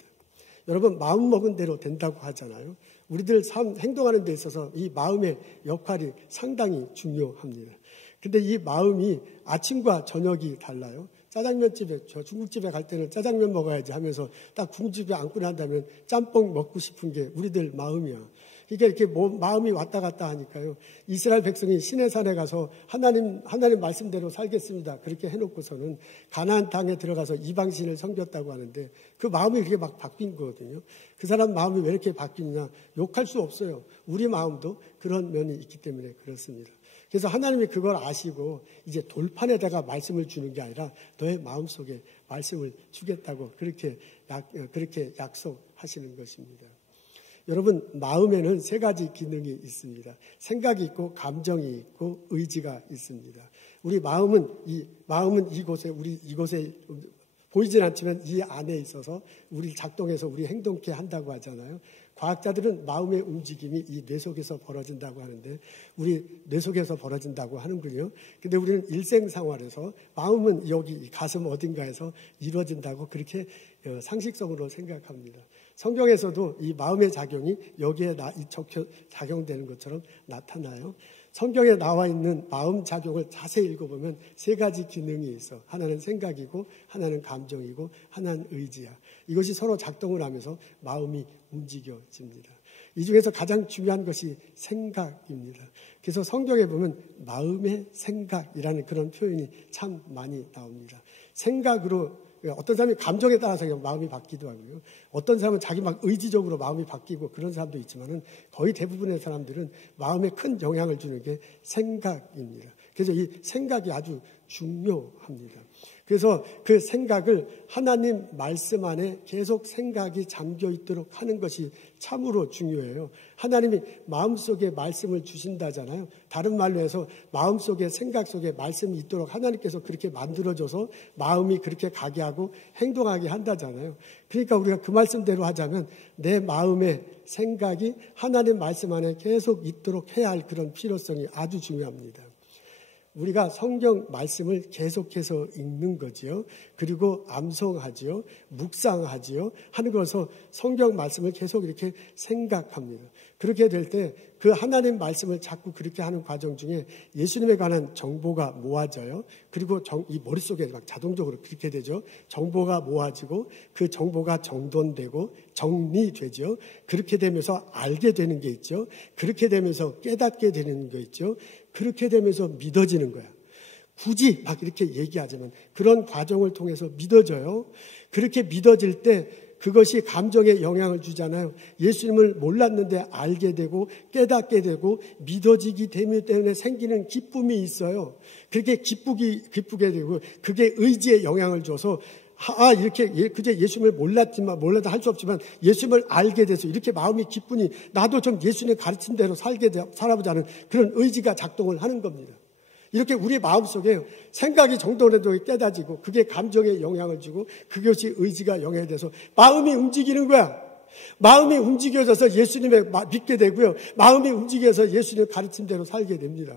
여러분, 마음 먹은 대로 된다고 하잖아요. 우리들 삶 행동하는 데 있어서 이 마음의 역할이 상당히 중요합니다. 근데 이 마음이 아침과 저녁이 달라요. 짜장면집에, 저 중국집에 갈 때는 짜장면 먹어야지 하면서 딱 중국집에 앉고 난다면 짬뽕 먹고 싶은 게 우리들 마음이야. 그러니까 이렇게 마음이 왔다 갔다 하니까요. 이스라엘 백성이 시내산에 가서 하나님 말씀대로 살겠습니다, 그렇게 해놓고서는 가나안 땅에 들어가서 이방신을 섬겼다고 하는데 그 마음이 이렇게 막 바뀐 거거든요. 그 사람 마음이 왜 이렇게 바뀌느냐? 욕할 수 없어요. 우리 마음도 그런 면이 있기 때문에 그렇습니다. 그래서 하나님이 그걸 아시고 이제 돌판에다가 말씀을 주는 게 아니라 너의 마음속에 말씀을 주겠다고 그렇게 약속하시는 것입니다. 여러분, 마음에는 세 가지 기능이 있습니다. 생각이 있고 감정이 있고 의지가 있습니다. 우리 마음은 이곳에 보이진 않지만 이 안에 있어서 우리 작동해서 우리 행동케 한다고 하잖아요. 과학자들은 마음의 움직임이 이 뇌 속에서 벌어진다고 하는데 우리 뇌 속에서 벌어진다고 하는군요. 근데 우리는 일생생활에서 마음은 여기 가슴 어딘가에서 이루어진다고 그렇게 상식적으로 생각합니다. 성경에서도 이 마음의 작용이 여기에 작용되는 것처럼 나타나요. 성경에 나와 있는 마음 작용을 자세히 읽어보면 세 가지 기능이 있어. 하나는 생각이고 하나는 감정이고 하나는 의지야. 이것이 서로 작동을 하면서 마음이 움직여집니다. 이 중에서 가장 중요한 것이 생각입니다. 그래서 성경에 보면 마음의 생각이라는 그런 표현이 참 많이 나옵니다. 생각으로 어떤 사람이 감정에 따라서 그냥 마음이 바뀌기도 하고요. 어떤 사람은 자기 막 의지적으로 마음이 바뀌고 그런 사람도 있지만은 거의 대부분의 사람들은 마음에 큰 영향을 주는 게 생각입니다. 그래서 이 생각이 아주 중요합니다. 그래서 그 생각을 하나님 말씀 안에 계속 생각이 잠겨 있도록 하는 것이 참으로 중요해요. 하나님이 마음속에 말씀을 주신다잖아요. 다른 말로 해서 마음속에 생각 속에 말씀이 있도록 하나님께서 그렇게 만들어줘서 마음이 그렇게 가게 하고 행동하게 한다잖아요. 그러니까 우리가 그 말씀대로 하자면 내 마음의 생각이 하나님 말씀 안에 계속 있도록 해야 할 그런 필요성이 아주 중요합니다. 우리가 성경 말씀을 계속해서 읽는 거지요. 그리고 암송하지요. 묵상하지요. 하는 것으로 성경 말씀을 계속 이렇게 생각합니다. 그렇게 될 때 그 하나님 말씀을 자꾸 그렇게 하는 과정 중에 예수님에 관한 정보가 모아져요. 그리고 이 머릿속에 막 자동적으로 그렇게 되죠. 정보가 모아지고 그 정보가 정돈되고 정리되죠. 그렇게 되면서 알게 되는 게 있죠. 그렇게 되면서 깨닫게 되는 게 있죠. 그렇게 되면서 믿어지는 거야. 굳이 막 이렇게 얘기하지만 그런 과정을 통해서 믿어져요. 그렇게 믿어질 때 그것이 감정에 영향을 주잖아요. 예수님을 몰랐는데 알게 되고 깨닫게 되고 믿어지기 때문에 생기는 기쁨이 있어요. 그렇게 기쁘게 되고 그게 의지에 영향을 줘서 이렇게 그저 예수님을 몰라도 할 수 없지만 예수님을 알게 돼서 이렇게 마음이 기쁘니 나도 좀 예수님 가르친 대로 살아보자는 그런 의지가 작동을 하는 겁니다. 이렇게 우리 마음속에 생각이 정돈해도 깨닫지고 그게 감정에 영향을 주고 그것이 의지가 영향이 돼서 마음이 움직이는 거야. 마음이 움직여져서 예수님을 믿게 되고요. 마음이 움직여서 예수님 가르친 대로 살게 됩니다.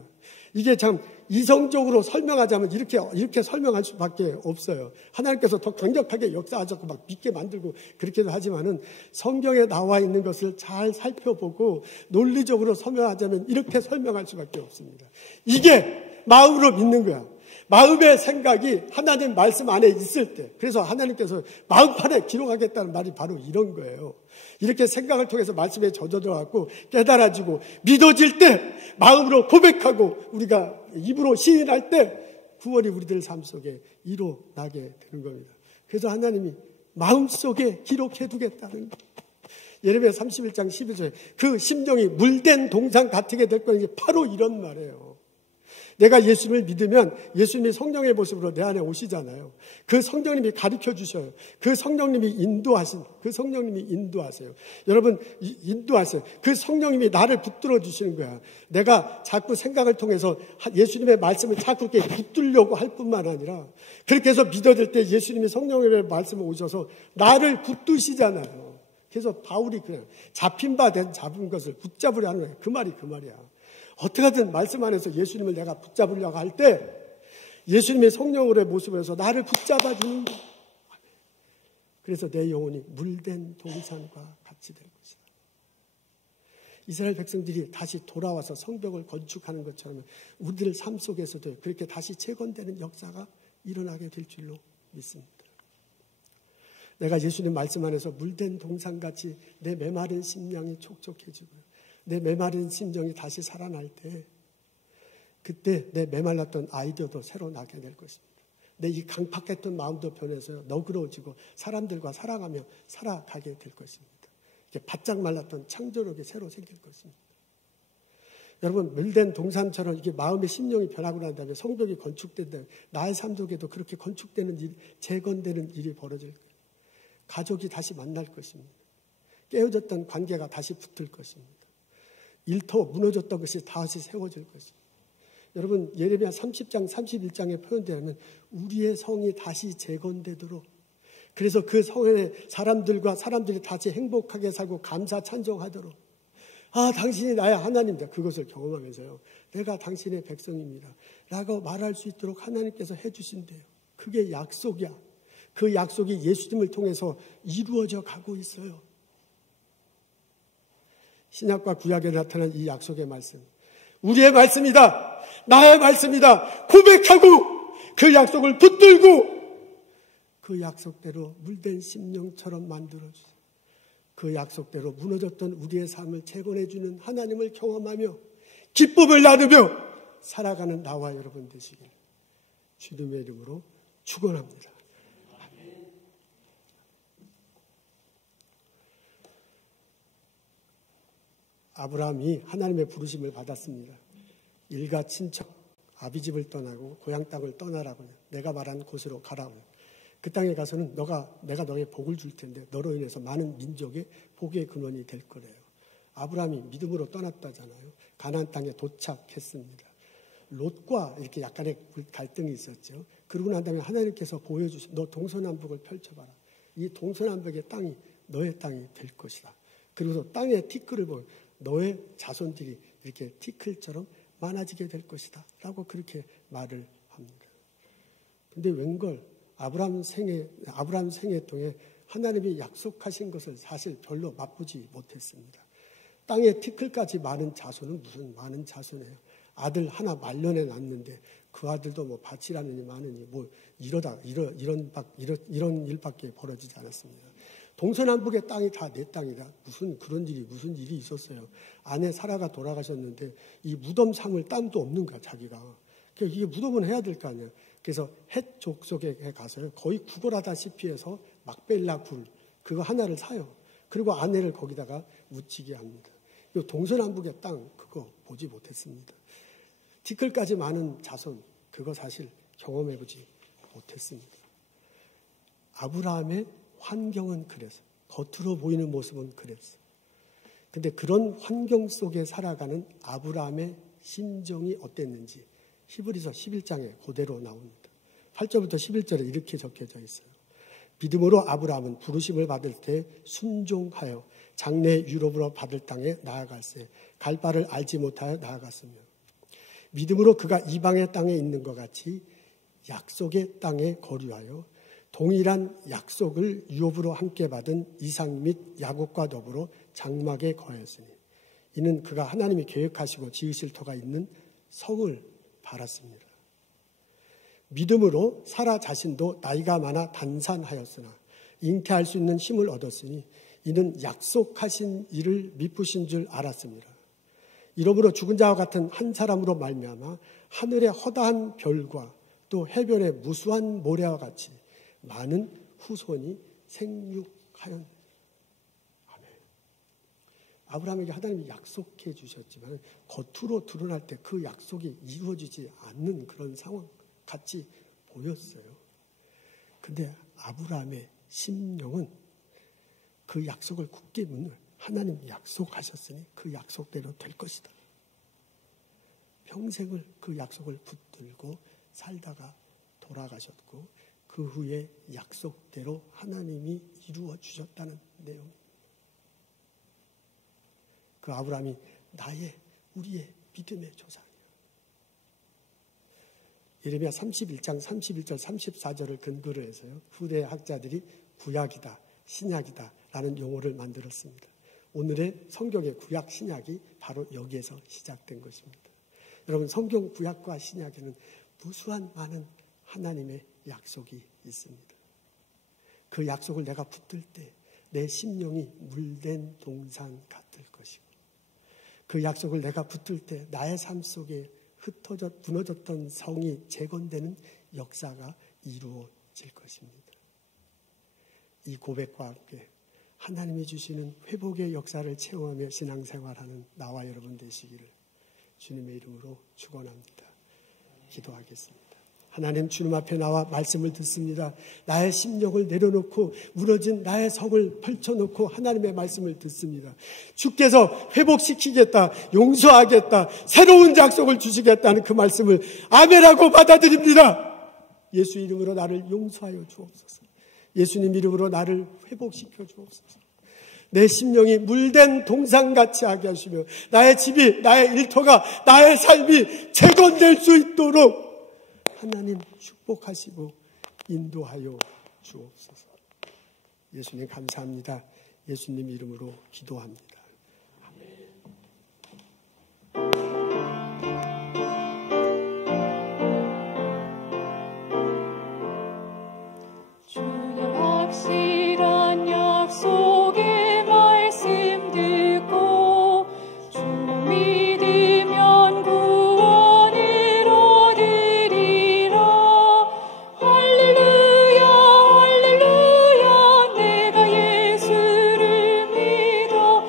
이게 참 이성적으로 설명하자면 이렇게 설명할 수밖에 없어요. 하나님께서 더 강력하게 역사하셔서 막 믿게 만들고 그렇게도 하지만은 성경에 나와 있는 것을 잘 살펴보고 논리적으로 설명하자면 이렇게 설명할 수밖에 없습니다. 이게 마음으로 믿는 거야. 마음의 생각이 하나님 말씀 안에 있을 때, 그래서 하나님께서 마음판에 기록하겠다는 말이 바로 이런 거예요. 이렇게 생각을 통해서 말씀에 젖어들어갖고 깨달아지고 믿어질 때, 마음으로 고백하고 우리가 입으로 시인할 때 구원이 우리들 삶 속에 이루어나게 되는 겁니다. 그래서 하나님이 마음속에 기록해두겠다는 거예요. 예레미야 31장 12절에 그 심령이 물된 동상 같게 될 거니 바로 이런 말이에요. 내가 예수님을 믿으면 예수님이 성령의 모습으로 내 안에 오시잖아요. 그 성령님이 가르쳐 주셔요. 그 성령님이 인도하세요. 여러분, 인도하세요. 그 성령님이 나를 붙들어 주시는 거야. 내가 자꾸 생각을 통해서 예수님의 말씀을 자꾸 이렇게 붙들려고 할 뿐만 아니라 그렇게 해서 믿어질 때 예수님이 성령의 말씀을 오셔서 나를 붙드시잖아요. 그래서 바울이 그냥 잡힌 것을 붙잡으려 하는 거예요. 그 말이야. 어떻게든 말씀 안에서 예수님을 내가 붙잡으려고 할 때 예수님의 성령으로의 모습을 해서 나를 붙잡아 주는 거예요. 그래서 내 영혼이 물된 동산과 같이 될 것이다. 이스라엘 백성들이 다시 돌아와서 성벽을 건축하는 것처럼 우리들 삶 속에서도 그렇게 다시 재건되는 역사가 일어나게 될 줄로 믿습니다. 내가 예수님 말씀 안에서 물된 동산같이 내 메마른 심령이 촉촉해지고요. 내 메마른 심정이 다시 살아날 때 그때 내 메말랐던 아이디어도 새로 나게 될 것입니다. 내 이 강팍했던 마음도 변해서 너그러워지고 사람들과 사랑하며 살아가게 될 것입니다. 이렇게 바짝 말랐던 창조력이 새로 생길 것입니다. 여러분, 물된 동산처럼 이게 마음의 심령이 변하고 난 다음에 성벽이 건축된다면 나의 삶 속에도 그렇게 건축되는 일, 재건되는 일이 벌어질 거예요. 가족이 다시 만날 것입니다. 깨어졌던 관계가 다시 붙을 것입니다. 일터 무너졌던 것이 다시 세워질 것입니다. 여러분, 예레미야 30장 31장에 표현되면 우리의 성이 다시 재건되도록, 그래서 그 성에 사람들이 다시 행복하게 살고 감사 찬송하도록, 당신이 나의 하나님이다, 그것을 경험하면서요, 내가 당신의 백성입니다 라고 말할 수 있도록 하나님께서 해주신대요. 그게 약속이야. 그 약속이 예수님을 통해서 이루어져 가고 있어요. 신약과 구약에 나타난 이 약속의 말씀, 우리의 말씀이다, 나의 말씀이다 고백하고 그 약속을 붙들고 그 약속대로 물된 심령처럼 만들어주세요. 그 약속대로 무너졌던 우리의 삶을 재건해주는 하나님을 경험하며 기쁨을 나누며 살아가는 나와 여러분 되시길 주님의 이름으로 축원합니다. 아브라함이 하나님의 부르심을 받았습니다. 일가 친척 아비집을 떠나고 고향 땅을 떠나라고, 내가 말한 곳으로 가라고. 그 땅에 가서는 내가 너에게 복을 줄 텐데 너로 인해서 많은 민족의 복의 근원이 될 거래요. 아브라함이 믿음으로 떠났다잖아요. 가나안 땅에 도착했습니다. 롯과 이렇게 약간의 갈등이 있었죠. 그러고 난 다음에 하나님께서 보여주신, 너 동서남북을 펼쳐봐라. 이 동서남북의 땅이 너의 땅이 될 것이다. 그리고 땅의 티끌을 보면 너의 자손들이 이렇게 티끌처럼 많아지게 될 것이다 라고 그렇게 말을 합니다. 근데 웬걸 아브라함 생애 동에 하나님이 약속하신 것을 사실 별로 맛보지 못했습니다. 땅에 티끌까지 많은 자손은 무슨 많은 자손이에요. 아들 하나 말년에 낳는데 그 아들도 뭐 밭이라느니 마느니 뭐 이런 일밖에 벌어지지 않았습니다. 동서남북의 땅이 다 내 땅이다. 무슨 일이 있었어요. 아내 사라가 돌아가셨는데 이 무덤 삼을 땅도 없는 거야, 자기가. 그러니까 이게 무덤은 해야 될 거 아니야. 그래서 헷 족속에 가서요. 거의 구걸하다시피 해서 막벨라 굴 그거 하나를 사요. 그리고 아내를 거기다가 묻히게 합니다. 동서남북의 땅 그거 보지 못했습니다. 티끌까지 많은 자손 그거 사실 경험해보지 못했습니다. 아브라함의 환경은 그랬어요. 겉으로 보이는 모습은 그랬어요. 근데 그런 환경 속에 살아가는 아브라함의 심정이 어땠는지 히브리서 11장에 그대로 나옵니다. 8절부터 11절에 이렇게 적혀져 있어요. 믿음으로 아브라함은 부르심을 받을 때 순종하여 장래 유럽으로 받을 땅에 나아갈세 갈 바를 알지 못하여 나아갔으며 믿음으로 그가 이방의 땅에 있는 것 같이 약속의 땅에 거류하여 동일한 약속을 유업으로 함께 받은 이삭 및 야곱과 더불어 장막에 거하였으니 이는 그가 하나님이 계획하시고 지으실 터가 있는 성을 바랐습니다. 믿음으로 사라 자신도 나이가 많아 단산하였으나 잉태할 수 있는 힘을 얻었으니 이는 약속하신 일을 미쁘신 줄 알았습니다. 이러므로 죽은 자와 같은 한 사람으로 말미암아 하늘의 허다한 별과 또 해변의 무수한 모래와 같이 많은 후손이 생육하였느니라. 아멘. 아브라함에게 하나님이 약속해 주셨지만 겉으로 드러날 때 그 약속이 이루어지지 않는 그런 상황 같이 보였어요. 근데 아브라함의 심령은 그 약속을 굳게 묻는 하나님 약속하셨으니 그 약속대로 될 것이다. 평생을 그 약속을 붙들고 살다가 돌아가셨고 그 후에 약속대로 하나님이 이루어 주셨다는 내용입니다. 그 아브라함이 우리의 믿음의 조상이에요. 예레미야 31장 31절 34절을 근거로 해서요. 후대 학자들이 구약이다, 신약이다 라는 용어를 만들었습니다. 오늘의 성경의 구약, 신약이 바로 여기에서 시작된 것입니다. 여러분 성경 구약과 신약에는 무수한 많은 하나님의 약속이 있습니다. 그 약속을 내가 붙들 때 내 심령이 물된 동산 같을 것이고 그 약속을 내가 붙들 때 나의 삶 속에 무너졌던 성이 재건되는 역사가 이루어질 것입니다. 이 고백과 함께 하나님이 주시는 회복의 역사를 체험하며 신앙생활하는 나와 여러분 되시기를 주님의 이름으로 축원합니다. 기도하겠습니다. 하나님 주님 앞에 나와 말씀을 듣습니다. 나의 심령을 내려놓고 무너진 나의 성을 펼쳐놓고 하나님의 말씀을 듣습니다. 주께서 회복시키겠다, 용서하겠다, 새로운 약속을 주시겠다는 그 말씀을 아멘하고 받아들입니다. 예수 이름으로 나를 용서하여 주옵소서. 예수님 이름으로 나를 회복시켜 주옵소서. 내 심령이 물된 동산같이 하게 하시며 나의 집이, 나의 일터가, 나의 삶이 재건될 수 있도록 하나님 축복하시고 인도하여 주옵소서. 예수님 감사합니다. 예수님 이름으로 기도합니다. 주의 확실한 약속의 말씀 듣고 주 믿으면 구원을 얻으리라. 할렐루야 할렐루야 내가 예수를 믿어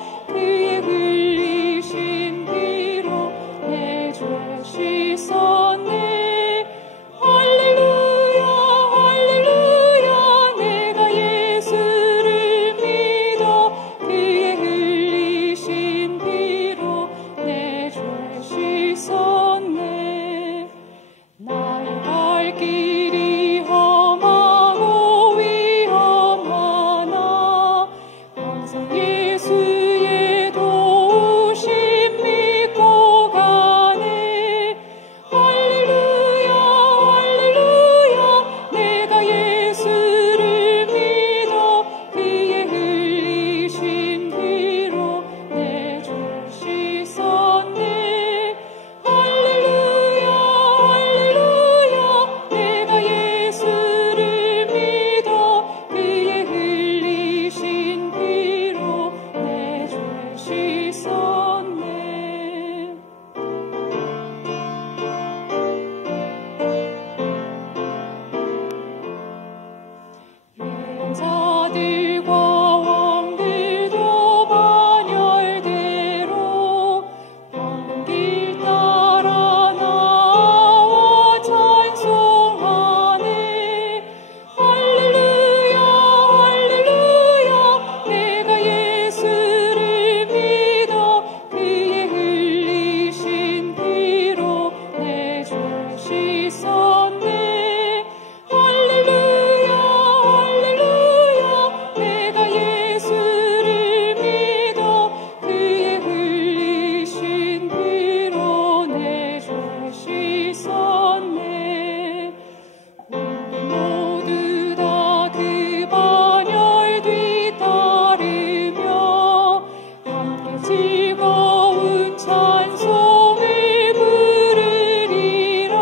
즐거운 찬송을 부르리라.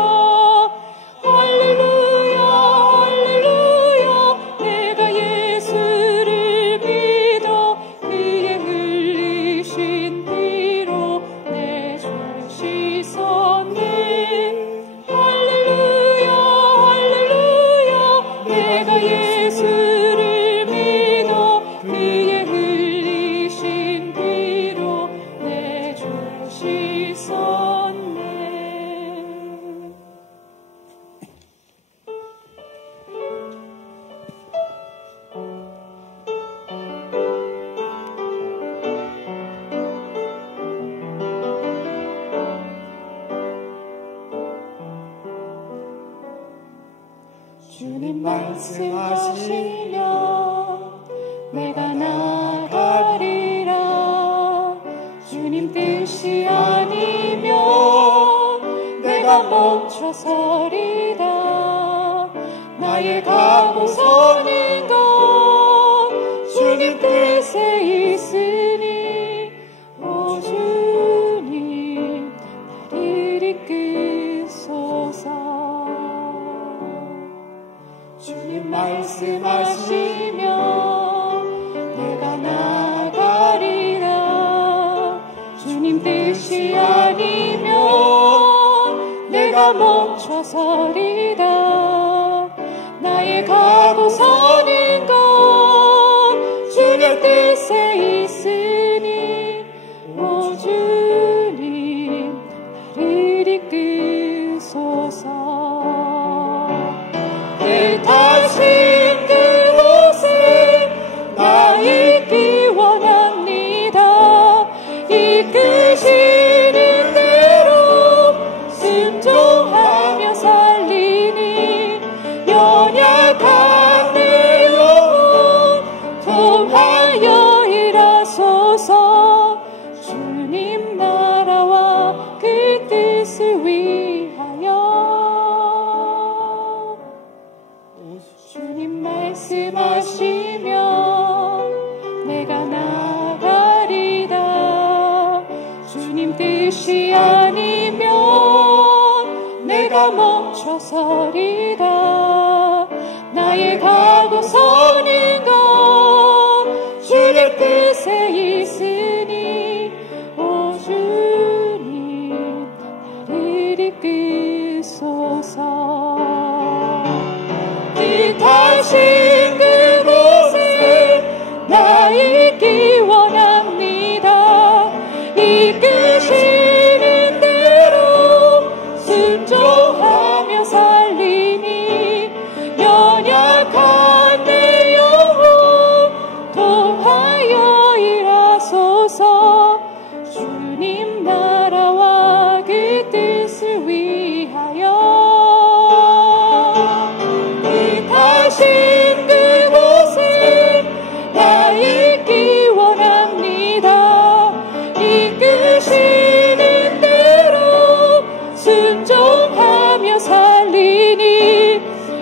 할렐루야 할렐루야 내가 예수를 믿어 그의 흘리신 피로 내 죄 씻었네. 할렐루야 할렐루야 내가 예수를 믿어 그의 흘리신 피로 내 죄 씻었네. 주님 말씀하시면 내가 나가리라. 주님 뜻이 아니면 내가 멈춰서리다. 나의 가고 서는 건 주님 뜻에 있으니 오 주님 나를 이끄소서. 주님 말씀하시면 내가 나가리라. 주님 뜻이 아니면 내가 멈춰서리다. 나의 가고 서는 건 주님 뜻에 있으니 오 주님 나를 이끄소서. 뜻하신 그곳에 나 있기 원합니다. 이끄시는 대로 순종하며 살리니 연약한 내 영혼 통하여 일하소서. 주님 나라와 그 뜻을 위하여. 주님 말씀하시면 내가 나가리다. 주님 뜻이 아니면 내가 멈춰서리다. 나의 가고 서는 건 주의 뜻에 있으니 오 주님 나를 이끄소서. 뜻하신 그곳에 나 있기 원합니다. 이끄시는 대로 순종하며 살리니 연약한 내 영혼 통하여 일하소서. 주님 나라와 그 뜻을 위하여. 뜻하신 그곳에 나 있기 원합니다. 이끄시는 대로 순종하며 살리니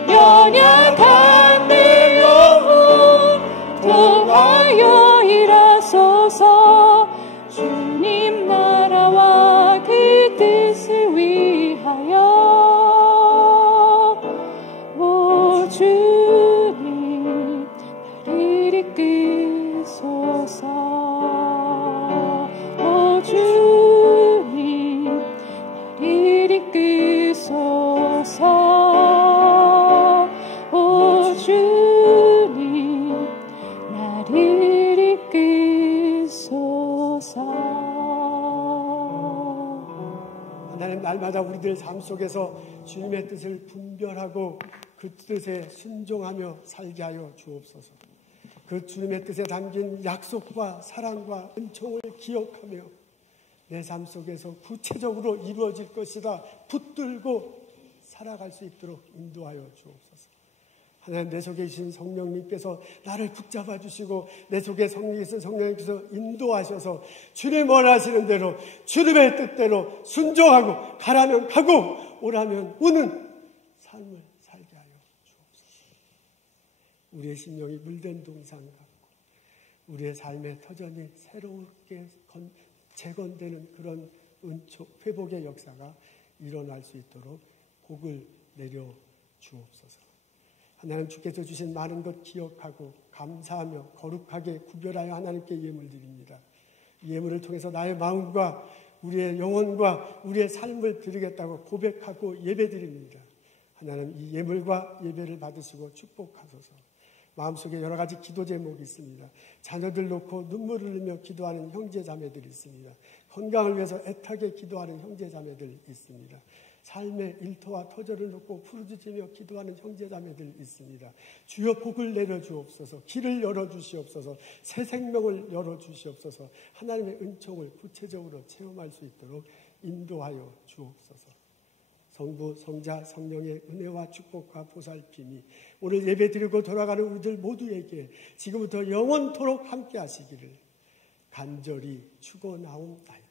연약한 내 영혼 통하여 일하소서. 주님 나라와 그 뜻을 위하여. 오 주님 나를 이끄소서. 오 주님 나를 이끄소서. 오 주님 나를 이끄소서. 하나님, 날마다 우리들 삶 속에서 주님의 뜻을 분별하고 그 뜻에 순종하며 살게 하여 주옵소서. 그 주님의 뜻에 담긴 약속과 사랑과 은총을 기억하며 내 삶 속에서 구체적으로 이루어질 것이다 붙들고 살아갈 수 있도록 인도하여 주옵소서. 하나님, 내 속에 계신 성령님께서 나를 붙잡아 주시고 내 속에 성령님께서 인도하셔서 주님 원하시는 대로 주님의 뜻대로 순종하고 가라면 가고 오라면 오는 삶을 살게 하여 주옵소서. 우리의 심령이 물된 동상 같고 우리의 삶의 터전이 새롭게 재건되는 그런 회복의 역사가 일어날 수 있도록 복을 내려 주옵소서. 하나님 주께서 주신 많은 것 기억하고 감사하며 거룩하게 구별하여 하나님께 예물 드립니다. 이 예물을 통해서 나의 마음과 우리의 영혼과 우리의 삶을 드리겠다고 고백하고 예배 드립니다. 하나님 이 예물과 예배를 받으시고 축복하소서. 마음속에 여러 가지 기도 제목이 있습니다. 자녀들 놓고 눈물을 흘리며 기도하는 형제 자매들이 있습니다. 건강을 위해서 애타게 기도하는 형제 자매들 있습니다. 삶의 일터와 터전을 놓고 부르짖으며 기도하는 형제 자매들 있습니다. 주여 복을 내려 주옵소서. 길을 열어 주시옵소서. 새 생명을 열어 주시옵소서. 하나님의 은총을 구체적으로 체험할 수 있도록 인도하여 주옵소서. 성부, 성자, 성령의 은혜와 축복과 보살핌이 오늘 예배드리고 돌아가는 우리들 모두에게 지금부터 영원토록 함께 하시기를 간절히 축원하옵나이다.